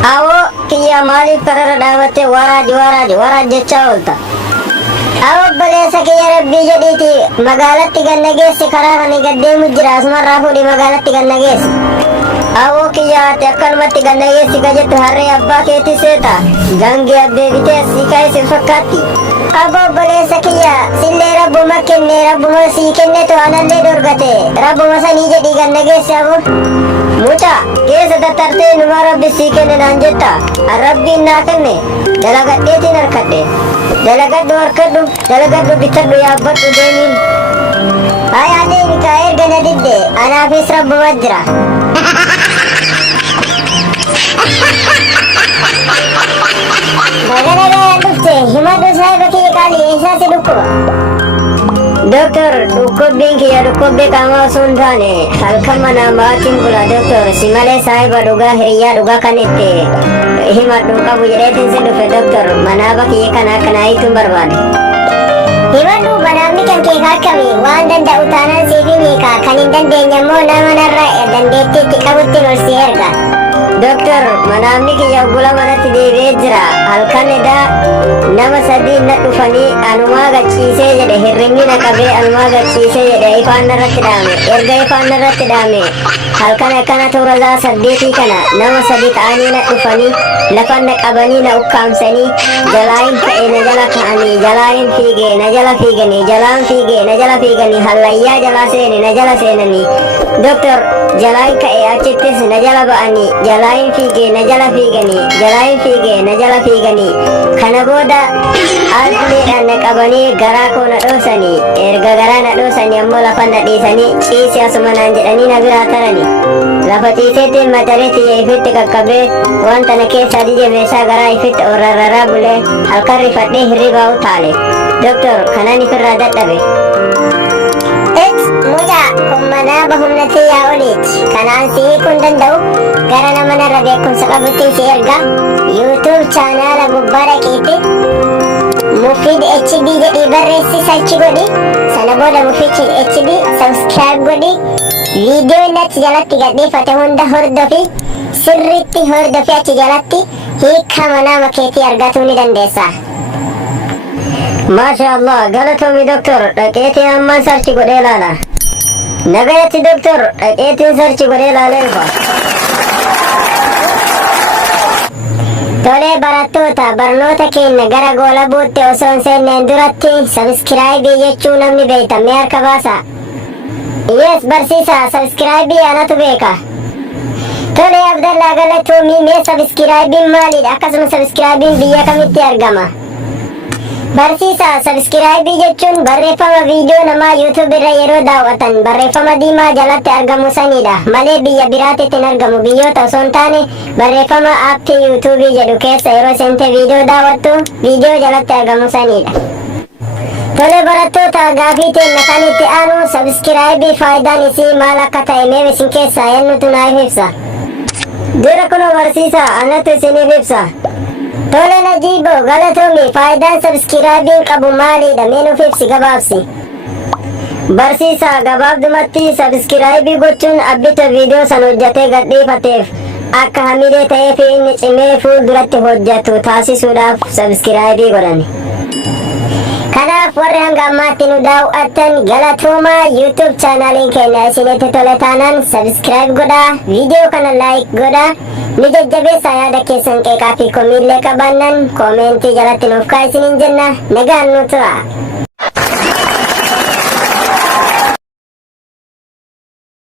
Awo kiyya maaliif karara dhaabate waraaj jechaa oolta? Awo obboleessa kiyya rabbii jedhiiti magaalatti ganna geesse karaa kana gaddeemu jira asumarraa fuudhi magaalatti ganna geesse. Awo kiyya ati akkanumatti ganna geessi ka jettu harree abbaa keetti seeta gangee abdeebitee asii kaa'e sin fakkaatti. Abo obboleessa kiyya sillee rabbuma kenne rabbuma sii kennetu anallee dorgate rabbuma sanii jedhii ganna geesse abo. Mucha keessa tattartee numa rabbi sii kenne naan jetta rabbiin naa kenne dalagadheetiin harkadhe dalagadhu bitadhu yaabbadhu deemiin. Haa deemi kaa erga na didde anaafis rabbuma jira. Nagaan dhufte himadhu saahiba kiyya qaali eessaa si dhukkuba? Doktor dhukkubbiin kiyya dhukkubbii qaamaa osoo hin taane halkan manaa maatiin bula doktor si malee saahiba dhugaa hiriyyaa dhugaa kan itti himadhu qabu jedheetiin si dhufe doktor manaaba kiyya kana akkanaayiituun barbaade. Himadhu manaabni kan kee akkami waan danda'u taanaan siif hiika kan hin dandeenye immoo nama narraa dandeettiitti qabutti ol si erga. Doktor manaabni kiyya oggula manatti deebi'ee jira halkan edaa nama sadii na dhufanii anumaa gachiisee jedhe hirribni na qabee anumaa gachiisee jedhe ifaan narratti dhaame erga ifaan narratti dhaame halkan akkana toorazaa saddeetii kana nama sadii ta'anii na dhufanii lafan na qabanii na ukkaamsanii jalaayin ka'e na jala ka'anii jalaayin fiigee na jala fiiganii jalaan fiigee na jala fiiganii hallayyaa jalaa seene na jala seenanii. Doktor jalaayin ka'e achittis na jala ba'anii jalaayin fiigee na jala fiiganii jalaayin fiigee na jala fiiganii kana booda albuleedhaan na qabanii garaa koo na dhoosanii erga garaa na dhoosanii ammoo lafa na dhiisanii ciisi asuma naan jedhanii na biraa taranii lafa ciiseettiin matalee tiyya ifitti qaqqabee wanta na keessaa dije meeshaa garaa ifitti orrarraraa bulee halkan rifadhee hirribaa utaale. Doktor kanaan ifirraa dadhabe. Mucaa kun manaaba humnatii yaa oliiti kanaan si hiikuu hin danda'u gara nama narra beekumsa qabutti si erga yuutuub chaanaala gubbaa dhaqiitti Mufiid HD jedhii barreessi sarchi godhi sana booda Mufiid HD sabskiraayib godhi viidiyoo inni achi jalatti gadhiifate hunda hordofi sirriitti hordofi achi jalatti hiika manaama keetii argatuu ni dandeessa. Maasha Allah galatoomi doktor dhaqeetii ammaan sarchi godhee ilaala. Nagayatti doktor dhaqeetiin sarchi godhee ilaaleefa. Tolee barattoota barnoota keenya gara goola buutte osoo hin seenneen duratti sabskiraayibii jechuu namni beekta mee harka baasa. Yes barsiisa sabskiraayibii anatu beeka. Tolee Abdallaa galatoomii mee sabskiraayibiin maalidha akkasuma sabskiraayibiin biyya kamitti argama? Barsiisa sabskiraayibii jechuun barreeffama viidiyoo namaa yuutuub irra yeroo daawwatan barreeffama diimaa jalatti argamu sanidha malee biyya biraatitti hin argamu biyyoota osoo hin taane barreeffama aappii yuutuubii jedhu keessa yeroo seente viidiyoo daawwattu viidiyoo jalatti argamu sanidha. Tole barattoota gaafii teenya kan itti aanu sabskiraayibii faayidaan isii maal akka ta'e mee isin keessaa eenyutu naaf ibsa? Dura kunoo barsiisa anatu isiniif ibsa. Tole Najibo galatoomi faayidaan sabskiraayibiin qabu maalidha mee nuuf ibsi gabaabsi. Barsiisa gabaabdumatti sabskiraayibii gochuun abbita viidiyoo san hojjatee gadhiifateef akka hamilee ta'ee fi inni cimee fuulduratti hojjatu taasisuudhaaf sabskiraayibii godhani. Kanaaf warri hanga ammaatti nu daawwattan galatoomaa yuutuub chaanaaliin keenya isinitti tole taanaan sabskiraayib godhaa viidiyoo kana laayik godhaa ni jajjabeessaa yaada keessan qeeqaa fi komiillee qabaannan koomentii jalatti nuuf kaa'aa isiniin jenna nagaan nu tura.